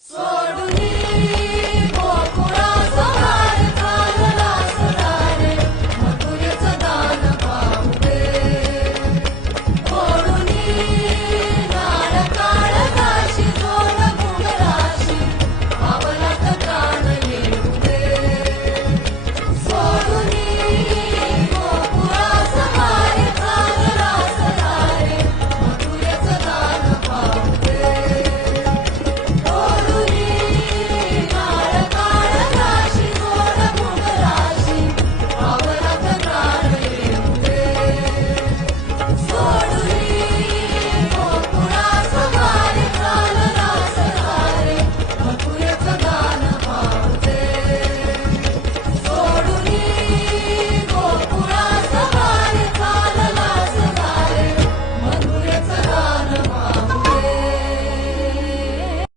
So